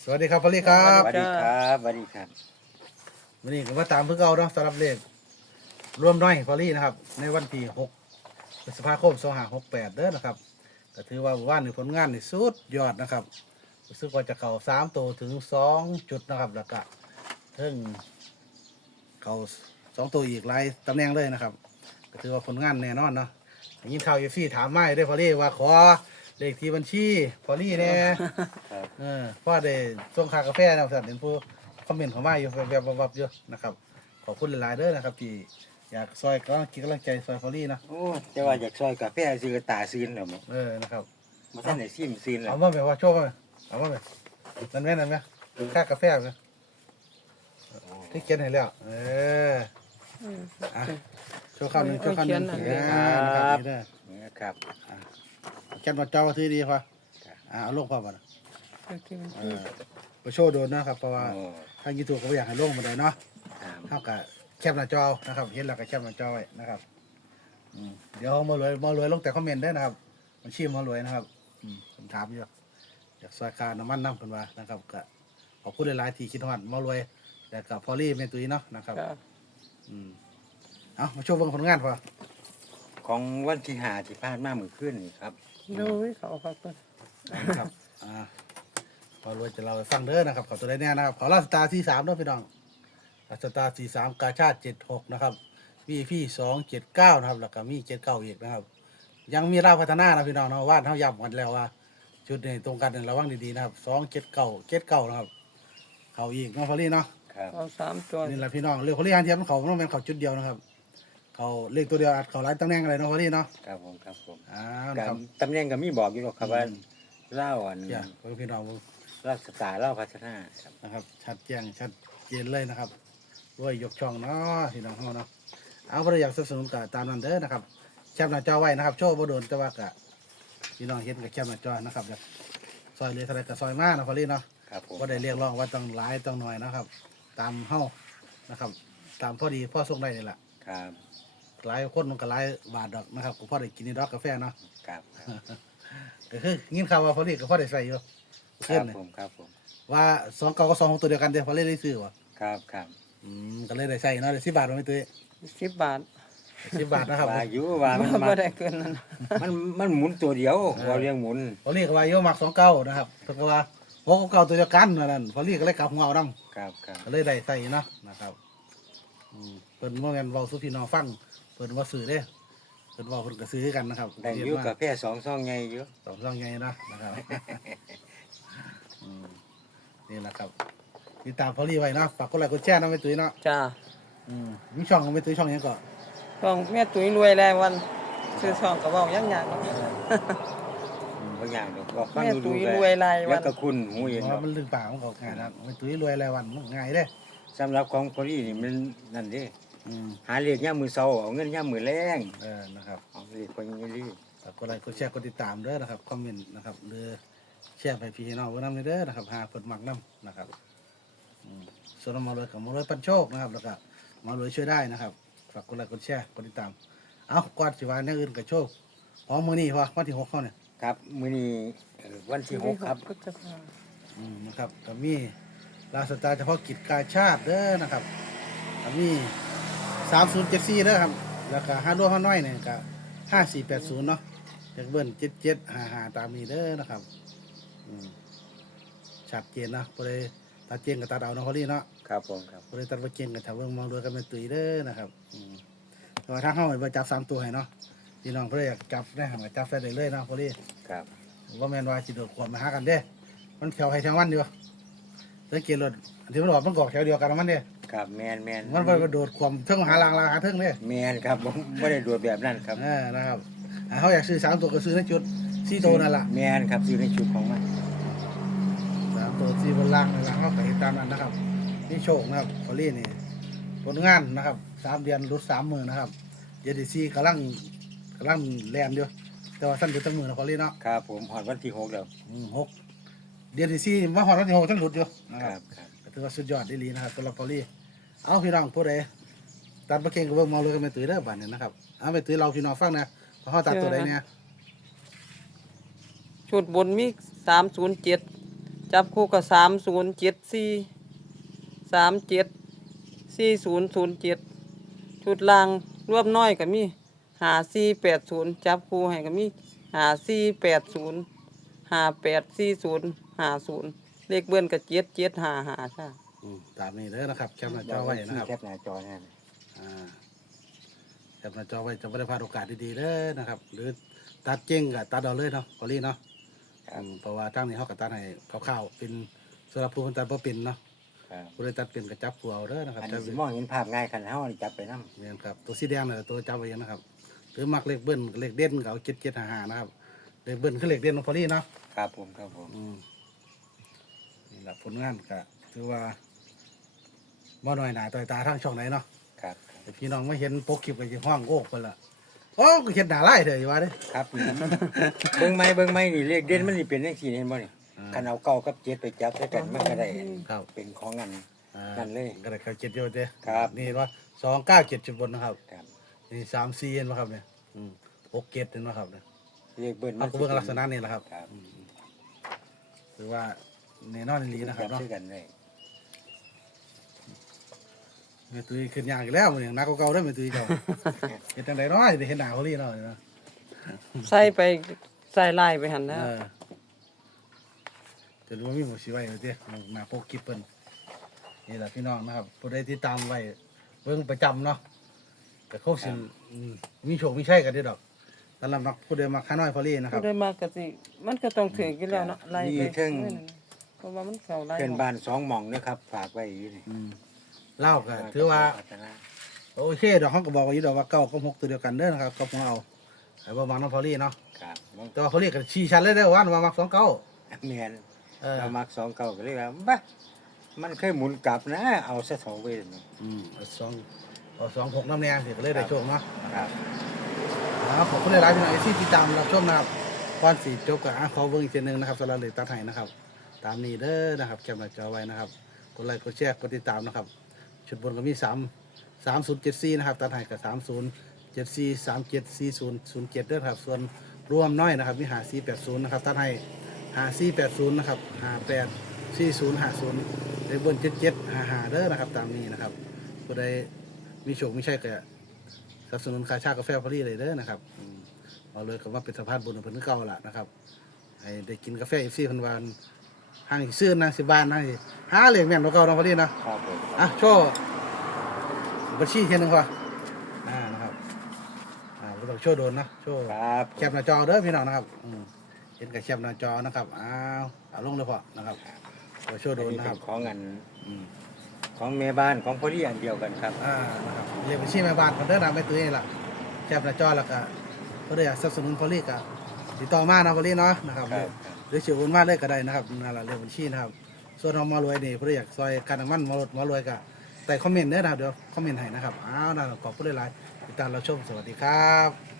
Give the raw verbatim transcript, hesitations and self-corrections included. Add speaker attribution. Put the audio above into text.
Speaker 1: วัสดีครับพอลี่ครับ
Speaker 2: สวัสดีครับสวัสดีครับ
Speaker 1: วันนี้ผมก็ตามเพื่อเก่าเนาะสำหรับเลขรวมน้อยพอลี่นะครับในวันที่หกพฤษภาคมสองห้าหกแปดเด้อนะครับก็ถือว่าว่านในผลงานในสุดยอดนะครับรู้สึกว่าจะเข่าสามตัวถึงสองจุดนะครับแล้วก็ถึงเข่าสองตัวอีกหลายตำแหน่งเลยนะครับก็ถือว่าผลงานแน่นอนเนาะยินข่าวเอฟซีถามมาได้พอลี่ว่าขอเลขที่บัญชีพอลี่เนี่ยเออพ่อได้ส่งค่ากาแฟนะครับท่านเห็นผู้คอมเมนต์เข้ามาอยู่แบบๆๆเยอะนะครับขอบคุณหลายๆเด้อนะครับที่อยากซอยก็กินกำลังใจซอยพอลี่นะ
Speaker 2: โอ้แต่ว่าอยากซอยกาแฟซื้อตาซื้นหรอมั้ง
Speaker 1: เออนะครับ
Speaker 2: มาท่านไหนซิมซื้นหรอ
Speaker 1: เอามาแบบว่าโชว์มาเอามาแบบนั่นแม่นั่นไหมค่ากาแฟไหมที่เขียนให้แล้วเอออ่ะโชว์ข้าวหนึ่งโชว์ข้าวหนึ่งอ่านะครับนี่เด้อ
Speaker 2: นี่ครับ
Speaker 1: แค่มาเจ้าถือดีพออ่าเอาลงพอป่ะเออไปโชว์โดนนะครับเพราะว่า
Speaker 2: โอ้
Speaker 1: ทางยูทูบก็ไม่อยากให้ลงมาได้เนาะ
Speaker 2: ครับ
Speaker 1: เท่ากับแคปหน้าจอนะครับเห็นแล้วก็แคปหน้าจอไว้นะครับอืมเดี๋ยวมารวยมารวยลงแต่คอมเมนต์ได้นะครับมันชื่อมารวยนะครับอืมผมถามอยู่อยากซอยคาน้ำมันน้ำกันว่านะครับก็ขอบคุณหลายๆที่คิดฮอดมารวยแต่กับพอลี่เมนตุยเนาะนะครับอืมเอามาโชว์เบิ่งผลงานพอ
Speaker 2: ของวันที่หาที่ผ่านมาเมื่อคืนนี่ครับ
Speaker 3: ดูวิเขาครับเพิ่น
Speaker 1: นะครับอ่าพอรวยจะเล่าให้ฟังเด้อนะครับขอตัวได้แน่นะครับขอลาสตาร์ที่สามด้วยพี่น้องลาสตาร์ที่สามกาชาติเจ็ดหกนะครับมีพี่สองเจ็ดเก้านะครับแล้วก็มีเจ็ดเก้าอีกนะครับ ยังมีราวพัฒนานะพี่น้องเนาะว่านเท่าย้ำกันแล้วว่าจุดนี้ตรงกันเนี่ยระวังดีๆนะครับสองเจ็ดเก้าเจ็ดเก้านะครับเขาอีกเนาะพอลี่เนาะ
Speaker 2: ครับ
Speaker 3: เอาสามตัว
Speaker 1: นี่แหละพี่น้องเรื่องพอลี่อันเทียมเขาต้องเป็นเขาจุดเดียวนะครับ เขาเลขตัวเดียวอัดเขาหลายตำแหน่งอะไรเนาะพอลี่เนาะ
Speaker 2: ครับผมครับผม
Speaker 1: อ้า
Speaker 2: กั
Speaker 1: นะครับ
Speaker 2: ตำแหน่งก็มีบอกอยู่หรอกครับว่าเล่าอัน
Speaker 1: อย่าพี่น้อง
Speaker 2: เล่าสตาร์เล่าพัฒนาครับ
Speaker 1: นะครับชัดแจ้งชัดเจนเลยนะครับด้วยยกช่องเนาะพี่น้องเฮาเนาะเอาบ่ได้อยากสนับสนุนก็ตามนั้นเด้อนะครับแคปหน้าจอไว้นะครับโชว์บ่โดนแต่ว่าก็พี่น้องเห็นก็แคปหน้าจอนะครับอยากซอยเลยเท่าไรก็ซอยมาเนาะพอลี่เนาะ
Speaker 2: ครับผม
Speaker 1: บ่ได้เรียกร้องว่าต้องหลายต้องน้อยนะครับ ตามเฮานะครับ ตามพอดีพ่อส่งได้นี่แหละ
Speaker 2: ครับ
Speaker 1: หลายคนมันก็หลายบาทดอกนะครับก็พอได้กินนี่ดอกกาแฟเนาะ
Speaker 2: ครับครับ
Speaker 1: ก็คือยินข่าวว่าพอลี่ก็พอได้ใส่อยู่
Speaker 2: ค
Speaker 1: เพื่อ
Speaker 2: รั
Speaker 1: น
Speaker 2: บ
Speaker 1: นี่
Speaker 2: ผมครับผม
Speaker 1: ว่าสองเก้ากับสองหกตัวเดียวกันเด้อพอลี่ได้ซื้อวะ
Speaker 2: ครับครับ
Speaker 1: อืมก็เลยได้ใส่เนาะได้สิบบาทบ่แม่ตุ้ย
Speaker 3: สิบบาท
Speaker 1: สิบบาทนะครับ
Speaker 2: ว่าอยู่ว่ามัน
Speaker 3: บ่
Speaker 2: มา
Speaker 3: ได้เกินนั้น
Speaker 2: มันมันหมุนตัวเดียวว่าเรียงหมุน
Speaker 1: พอลี่ก็ว่าโยมักสองเก้านะครับเพิ่นก็ว่าหกกับเก้าตัวเดียวกันนั่นพอลี่ก็เลยกลับหัวเอานำ
Speaker 2: ครับครับ
Speaker 1: ก็เลยได้ใส่เนาะนะครับอืมเพิ่นบ่แม่นเว้าสู่พี่น้องฟังเพิ่นว่าซื้อเด้เพิ่นเว้าเพิ่นก็ซื้อคือกันนะครับ
Speaker 2: ได้อยู่กาแฟสองซองใหญ่อยู่
Speaker 1: สองช่องใหญ่นะนะครับ อืมนี่แหละครับติดตามพอลี่ไว้เนาะฝากกดไลค์กดแชร์นะแม่ตุ้ยเนาะ
Speaker 3: จ้า
Speaker 1: อืมมีช่องของแม่ตุ้ยช่องหยังก็
Speaker 3: ช่องแม่ตุ้ยรวยรายวันซื้อช่องก็เว้ายังยากเนาะ
Speaker 2: บางอย่างเดี๋ยวก็ฟัง
Speaker 3: แม่
Speaker 2: ดู
Speaker 3: ตุ้
Speaker 2: ดู
Speaker 3: ย
Speaker 2: กัน
Speaker 3: รวยรายวั
Speaker 2: แล้ว
Speaker 3: น
Speaker 2: ก็คุณหูเอง
Speaker 1: เพราะ
Speaker 2: เนาะ
Speaker 1: ว่ามันลืมปากมันก็ง่ายนะแม่ตุ้ยรวยรายวันมันง่ายเด้
Speaker 2: สำหรับของพอดีนี่มันนั่นเด้
Speaker 1: อืม
Speaker 2: หาเรียกย่ามมือเช้าเอาเงินย่ามมือแรง
Speaker 1: เออนะครับ
Speaker 2: เอาเรียกคนยังไงดี
Speaker 1: ฝากกดไลค์กดแชร์กดติดตามเด้อนะครับคอมเมนต์นะครับหรือแชร์ไปพี่น้องเพิ่นนำเด้อนะครับหาเพิ่นมักนํนะครับอืมส่วนมารวยกับมารวยปันโชคนะครับแล้วก็มารวยช่วยได้นะครับฝากกดไลค์กดแชร์กดติดตามเอาก่อนสิว่าอย่างอื่นก็โชคพร้อมมื้อนี้พอวันที่หกเข้าเนี่ย
Speaker 2: ครับมื้อนี้เอ่อวันที่หกครับ
Speaker 3: ก็จะพา
Speaker 1: อืมนะครับก็มีลาสตาร์เฉพาะกิจการชาติเด้อนะครับก็มีสามศูนย์เจ็ดสี่เด้อครับแล้วก็ห้าร่วมห้าน้อยเนี่ยก็ห้าสี่แปดศูนย์เนาะจากเบิ้ลเจ็ดเจ็ดห้าห้าตามนี้เด้อนะครับอืมชัดเจนนะพอได้ตัดเจนกับตัดเอาเนาะพอดีเนาะ
Speaker 2: ครับผมครับ
Speaker 1: พอได้ตัดว่าเจนกับถามเรื่องมองด้วยกันเป็นตุยเด้อนะครับอืมแต่ว่าถ้าเข้าไปจับสามตัวให้เนาะพี่น้องเพื่ออยากจับได้หาจับได้เลยเนาะพอดี
Speaker 2: ครับ
Speaker 1: ว่าแมนว่าสิโดดขวดมาหากันเด้ มันแถวให้แถวมันอยู่สังเกตรถอันที่มันบอกมันกอกแถวเดียวกันมันเด้
Speaker 2: ครับแมนแมน
Speaker 1: มันไปโดดขวมเทิงหาลางลางหาเทิงเด้
Speaker 2: แมนครับผมไม่ได้ดูแบบนั้นครับ
Speaker 1: เอ่านะครับอ่าเขาอยากซื้อสามตัวก็ซื้อในจุดสี่ตัวนั่นแหละ
Speaker 2: แมนครับซื้อในชุดของมัน
Speaker 1: สามตัวสี่บนล่างในล่างเขาไปตามนั้นนะครับนี่โชคนะครับฟอรี่นี่ผลงานนะครับสามเดือนรุดสามหมื่นนะครับเดี๋ยวดีซีกำลังกำลังแลนอยู่แต่ว่าสั้นอยู่ตั้งหมื่นนะฟอรี่เนาะ
Speaker 2: ครับผมหอดวันที่หกแล้ว
Speaker 1: อืมหกเดือนที่สี่มาหอดวันที่หกทั้งหลุดอยู่นะค
Speaker 2: ค
Speaker 1: รั
Speaker 2: รับ บครับ
Speaker 1: ก็ถือว่าสุดยอดได้ลีนะครับสำหรับพอลี่เอาพี่น้องผู้ใดตัดประเก่งกับเบิ้งเมาเลยกันไปตื้อได้อบ้านเนี่ยนะครับเอาไปตื้อเราพี่น้องฟังนะเพราะเขาตัดตัวใดเนี่ย
Speaker 3: ชุดบนมีสามศูนย์เจ็ดจับคู่กับสามศูนย์เจ็ดสี่สามเจ็ดสี่ศูนย์ศูนย์เจ็ดชุดล่างรวบน้อยก็มีหาสี่แปดศูนย์จับคู่ให้ก็มีหาสี่แปดศูนย์หาแปดสี่ศูนย์หาศูนย์เลขเบิ้นกับเจ็ดเจ็ดหาหาค่ะ
Speaker 1: อืมตามนี้เลยนะครับแคปหน้าจอไว้นะครับ
Speaker 2: แคปหน้าจอนั่น
Speaker 1: อ่าแคปหน้าจอไว้จะไม่ได้พลาดโอกาสดีๆเลยนะครับ หรือตัดเจ๊งกับตัดเอาเลยเนาะพอลี่เนาะอืมเพราะว่าทั้งนี้เขากับตัดให้คร่าวๆเป็นสำหรับผู้คนตัดบ่เป็นเนาะ
Speaker 2: ครับ
Speaker 1: ผู้ใดตัดเป็นก็จับผู้เอาเด้อนะครับ
Speaker 2: อัน
Speaker 1: จั
Speaker 2: นี้
Speaker 1: บ
Speaker 2: สิมองเห็นภาพง่ายขนาดเฮาจับไปนำ
Speaker 1: เนี่ยครับตัวสีแดงน่ะตัวจับไว้เองนะครับหรือมักเลขเบิ้ลเลขเด่นก็เอาเจ็ดเจ็ดห้าห้านะครับเลขเบิ้ลคือเลขเด่นของพอลี่เนาะ
Speaker 2: ครับผมครับผม
Speaker 1: อืมนี่แหละผลงานก็ถือว่าบ่น้อยหนาต่อยตาทางช่องไหนเนาะ
Speaker 2: ครับ
Speaker 1: แต่พี่น้องไม่เห็นปกคลิปก็จะห้องโอ้คนละโอ้ก็เห็นหนาไล่เถอะอยู่ว่าเด้
Speaker 2: ครับนี่เบิ่งไหมเบิ่งไหมนี่เลขเด่นมันสิเป็นจังซี่เห็นบ่นี่
Speaker 1: อ่า
Speaker 2: คันเอาเก้ากับเจ็ดไปจับใส่กันมันก็ได้
Speaker 1: ครับ
Speaker 2: เป็นของกัน
Speaker 1: อ่า
Speaker 2: นั่นเลย
Speaker 1: ก็ได้เขาเจ็ดโยนเด้
Speaker 2: ครับ
Speaker 1: นี่ว่าสองเก้าเจ็ดจุดบนนะครับ
Speaker 2: ครับ
Speaker 1: นี่สามสี่เห็นไหมครับเนี่ยอืมหกเจ็ดเห็นไหมครับเนี่ย
Speaker 2: เลขเบิ้ล
Speaker 1: เอาก็เบิ่งลักษณะนี่แหละครับ
Speaker 2: ครับ
Speaker 1: อืมถือว่าในนอนลีนะครับเนาะ
Speaker 2: ซื้อกันเลย
Speaker 1: แม่ตุ้ยขึ้นยากอีกแล้วมันอย่างนักกว่าเก่าได้อแม่ตุ้ยเจ้า เห็นจังไดเนาะได้เห็นหน้าเขาลีเนาะเนาะ
Speaker 3: ใส่ไปใส่ลายไปหันนะ
Speaker 1: เออจะรู้ว่ามีหมูสีไว้เด้มาโปกกิปเปิ้นนี่แหละพี่น้องนะครับผู้ใดที่ตามไว้เบิ่งประจำเนาะแต่เขาสิอืมมีโชคมีชัยกันเด้อดอกสำหรับนักผู้ใดมาค้าน้อยพอลี่นะครั
Speaker 3: ผู้
Speaker 1: บ
Speaker 3: ได้มากก็สิมันก็ต้องถึงอยู่แล้วเนาะไล่ไปเพราะว่ามันเข้าไล่
Speaker 2: เพื่อนบ้านสองหม่องนะครับ ฝากไว้อยู่นี่
Speaker 1: อืมเล่าก็ถือว่า
Speaker 2: พัฒนา
Speaker 1: โอเคดอกเขาก็บอกว่าอยู่ดอกว่าเก้ากับหกตัวเดียวกันเด้อนะครับก็พอเอาแต่ว่ามักน้องพอลี่เนาะ
Speaker 2: ครับมัน
Speaker 1: แต่ว่าพอลี่ก็ชี้ชัดเลยเด้อว่าว่ามักสองเก้า
Speaker 2: แม่น
Speaker 1: เออ
Speaker 2: เรามักสองเก้าก็เลยว่าบ้ามันเคยหมุนกลับนะ เอาซะสองเว้น
Speaker 1: อืมเอาสองเอาสองหกน้ำแดงสิก็เลยได้โชคเนาะ
Speaker 2: ครับ
Speaker 1: อ๋อขอบคุณหลายๆพี่น้องที่ติดตามรับชมนะครับก่อนสีจบกับอ่ะขอเบิ่งอีกทีหนึงนะครับสำหรับเลขตัดให้นะครับ ตามนี้เด้อนะครับแคปหน้าจอไว้นะครับกดไลค์กดแชร์กดติดตามนะครับ ชุดบนก็มีสามสามศูนย์เจ็ดสี่นะครับตัดให้กับสามศูนย์เจ็ดสี่สามเจ็ดสี่ศูนย์ศูนย์เจ็ดด้วยครับส่วนรวมน้อยนะครับมีหาสี่แปดศูนย์นะครับตัดให้หาสี่แปดศูนย์นะครับหาแปดสี่ศูนย์หาศูนย์เลขบนเจ็ดเจ็ดหาหาเด้อนะครับตามนี้นะครับผู้ใดมีโชคมีชัยก็สนับสนุนค่าชากาแฟพอดีเลยเด้อนะครับอืมเอาเลยกับว่าเป็นสะพานบุญของเพิ่นคือเก่าละนะครับให้ได้กินกาแฟอีกสี่พันวันห้างอีกซื้อนะสิบบาทนะสิหาเหรียญแม่นของเก่าเนาะพอดีนะ
Speaker 2: ครับผม
Speaker 1: อ่ะโชว์บัญชีเทียนหนึ่งพออ่านะครับอ่าเราต้องโชว์โดนนะโชว์
Speaker 2: ครับ
Speaker 1: แคปหน้าจอเด้อพี่น้องนะครับอืมเห็นกับแคปหน้าจอนะครับอ้าวเอาลงเลยพอนะครับเราโชว์โดน
Speaker 2: อั
Speaker 1: นะค
Speaker 2: เป็
Speaker 1: รับ
Speaker 2: นของอัน
Speaker 1: อืม
Speaker 2: ของแม่บ้านของพอดีอันเดียวกันครับ
Speaker 1: อ่านะครับเรียกบัญชีแม่บ้านคนเด้อนะไม่ตื้อนี่ล่ะแคปหน้าจอแล้วก็เพื่ออยากสนับสนุนพอลี่ก็ติดต่อมานะพอลี่เนาะนะครับ
Speaker 2: ครับ
Speaker 1: หรือเชื่อโอนมาเลยก็ได้นะครับนั่นแหละเรียกบัญชีนะครับส่วนน้องมารวยนี่เพื่ออยากซอยการน้ำมันมารถมารวยก็แต่คอมเมนต์เด้อนะครับเดี๋ยวคอมเมนต์ให้นะครับอ้าวนะขอบคุณหลายๆติดตามเราชมสวัสดีครับ